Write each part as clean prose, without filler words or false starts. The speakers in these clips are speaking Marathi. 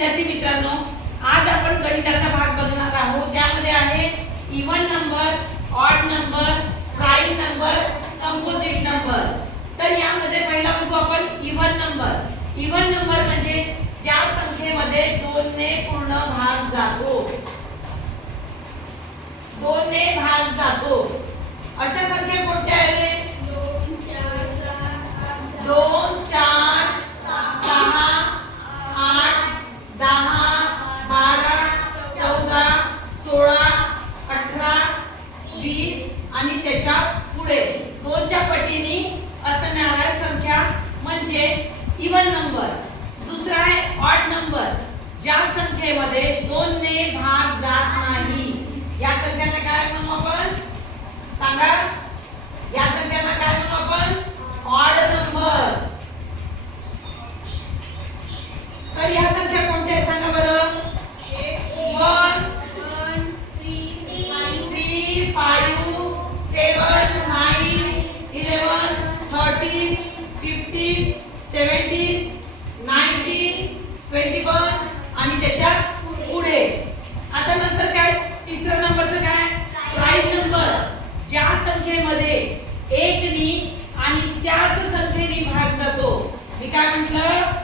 विद्यार्थी मित्रांनो, आज आपण गणिताचा भाग बघणार आहोत. त्यामध्ये आहे even number, odd number, prime number, composite number. तर यामध्ये पहिला बघू आपण इव्हन नंबर. इव्हन नंबर म्हणजे ज्या संख्येमध्ये 2 ने पूर्ण भाग जातो. 2 ने भाग जातो अशा संख्या कोणत्या आहेत? 2, 4, 6, 8, 10, 12, 14, 16, 18, 20 आणि त्याच्या पुढे 2च्या पटीने असणाऱ्या संख्या म्हणजे इव्हन नंबर. दुसरा आहे ऑड नंबर, ज्या संख्येमध्ये 2 ने भाग जात नाही. या संख्यांना काय म्हणू आपण? सांगा. या संख्यांना काय म्हणू आपण? Odd number. तर या संख्या कोणत्या आहेत सांगा बरं? 1 3 5 7 9 11 13 15 17 19 21 आणि त्याच्या पुढे. आता नंतर काय? तिसऱ्या नंबरचं काय? प्राइम नंबर, ज्या संख्येमध्ये 1 नी आणि त्याच संख्येने भाग जातो. मी काय म्हटलं?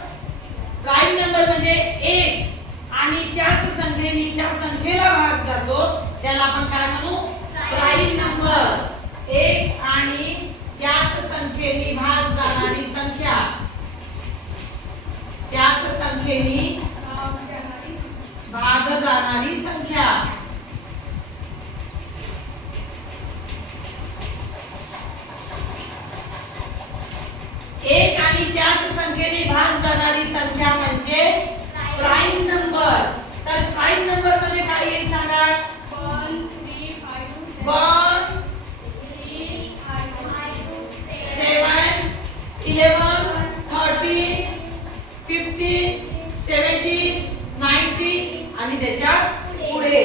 प्राइम नंबर म्हणजे 1 आणि त्याच संख्येने त्या संख्येला भाग जातो, त्याला आपण काय म्हणू? Prime number. 1 आणि त्याच संख्येने भाग जाणारी संख्या, त्याच संख्येने भाग जाणारी संख्या. एक आणि त्याच संख्येने भाग जाणारी संख्या म्हणजे प्राइम नंबर. तर प्राइम नंबर मध्ये काय येईल सांगा? 1 3 5 7 11 13 15 17 19 आणि त्याच्या पुढे.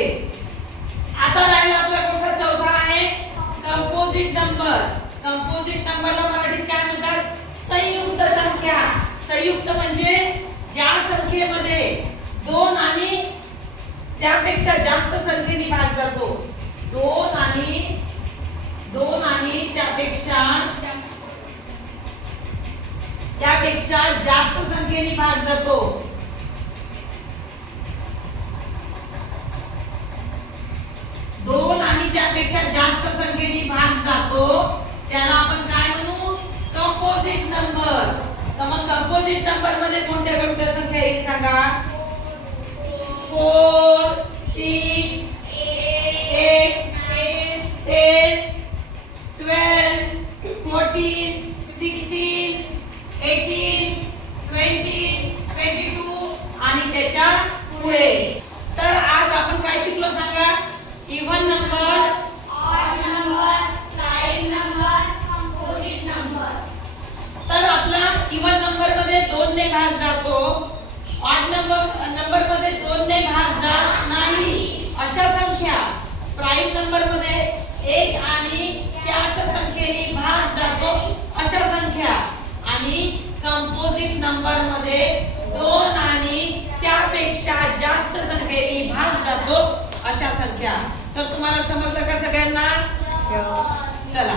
आता राहिला आपला कोणता? चौथा आहे कंपोजिट नंबर. कंपोजिट नंबरला मराठीत काय म्हणतात? संयुक्त संख्या. संयुक्त म्हणजे ज्या संख्येमध्ये 2 आणि त्यापेक्षा जास्त संख्येने भाग जातो. 2 आणि त्यापेक्षा जास्त संख्येने भाग जातो. दोन आणि त्यापेक्षा जास्त संख्येने भाग जातो त्याला आपण काय म्हणू? Composite number. तर मग कंपोजिट नंबर मध्ये कोणत्या कोणत्या संख्या येईल सांगा? 4 6 8 10 12 14 16 18 20 22 आणि त्याच्या पुढे. तर आज आपण काय शिकलो सांगा? Even number, odd number, prime number, composite number. तर आपला इव्हन नंबर मध्ये 2 ने भाग जातो. ऑड नंबर मध्ये 2 ने भाग जात नाही अशा संख्या. प्राइम नंबर मध्ये 1 आणि त्याच संख्येने भाग जातो अशा संख्या. आणि कंपोजिट नंबर मध्ये 2 आणि त्यापेक्षा जास्त संख्येने भाग जातो अशा संख्या. तर तुम्हाला समजलं का सगळ्यांना? चला.